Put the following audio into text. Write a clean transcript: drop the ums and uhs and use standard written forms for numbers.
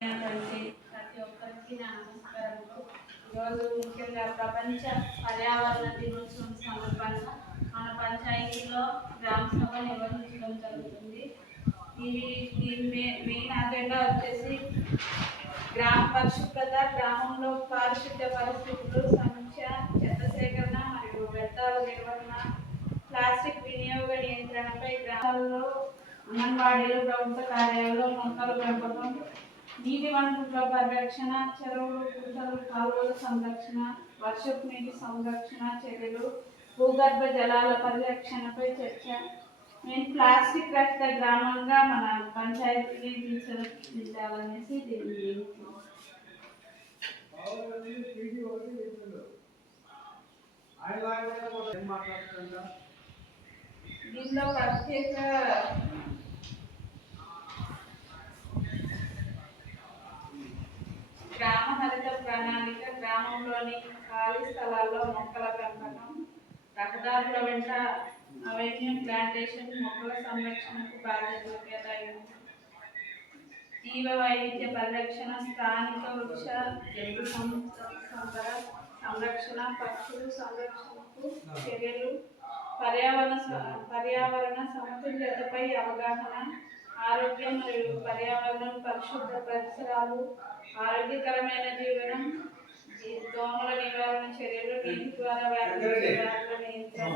ప్రతి ఒక్కరికి నా నమస్కారములు. ఈరోజు ముఖ్యంగా ప్రపంచ పర్యావరణ దినోత్సవం సందర్భంగా మన పంచాయతీలో గ్రామ సభ నిర్వహించడం జరుగుతుంది. దీని మెయిన్ అజెండా వచ్చేసి గ్రామ పరిశుభ్రత, గ్రామంలో పారిశుద్ధ్య పరిస్థితులు, సమీక్ష, చెత్త సేకరణ మరియు వ్యర్థాల నిర్వహణ, ప్లాస్టిక్ వినియోగ నియంత్రణపై గ్రామాల్లో, అంగన్వాడీలు, ప్రభుత్వ కార్యాలయాల్లో మొక్కల పెంపకం, నీటి వనరుల పరిరక్షణ, చెరువులు, కుంటలు, కాలువల సంరక్షణ, వర్షపు నీటి సంరక్షణ చర్యలు, భూగర్భ జలాల పరిరక్షణపై చర్చ. నేను ప్లాస్టిక్ రహిత గ్రామంగా మన పంచాయతీని తీర్చిదిద్దాలనేసి దీనిలో ప్రత్యేక గ్రామ హరిత ప్రణాళిక, గ్రామంలోని ఖాళీ స్థలాల్లో మొక్కల పెంపకం, రహదారుల వెంట అవెన్యూ ప్లాంటేషన్, మొక్కల సంరక్షణకు బాధ్యతలు కేటాయింపు, జీవ వైవిధ్య పరిరక్షణ, స్థానిక వృక్ష జంతు సంపద సంరక్షణ, పక్షుల సంరక్షణకు చర్యలు, పర్యావరణ సమతుల్యతపై అవగాహన, ఆరోగ్యం మరియు పర్యావరణం, పరిశుభ్ర పరిసరాలు, ఆరోగ్యకరమైన జీవనం, దోమల నివారణ చర్యలు, నీటి ద్వారా వ్యాపించే వ్యాధుల నియంత్రణ,